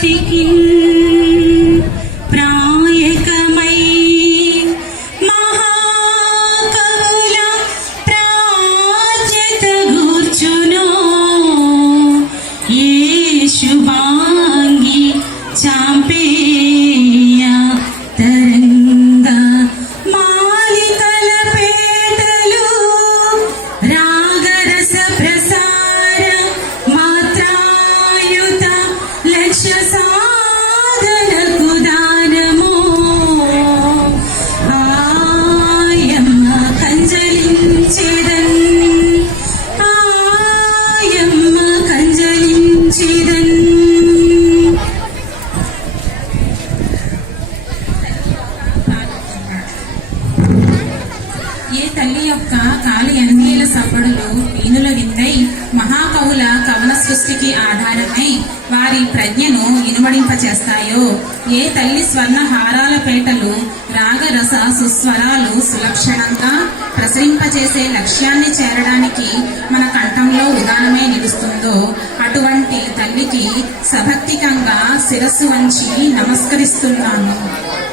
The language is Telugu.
seeking తల్లి యొక్క కాలి ఎందీల సవ్వడులు వీణుల విందై మహాకవుల కవన సృష్టికి ఆధారమై వారి ప్రజ్ఞను ఇనుమడింపచేస్తాయో. ఏ తల్లి స్వర్ణ హారాల పేటలు రాగరస సుస్వరాలు సులక్షణంగా ప్రసరింపచేసే లక్ష్యాన్ని చేరడానికి మన కంఠంలో ఉదానమే నిలుస్తుందో. అటువంటి తల్లికి సభక్తికంగా శిరస్సు వంచి నమస్కరిస్తున్నాను.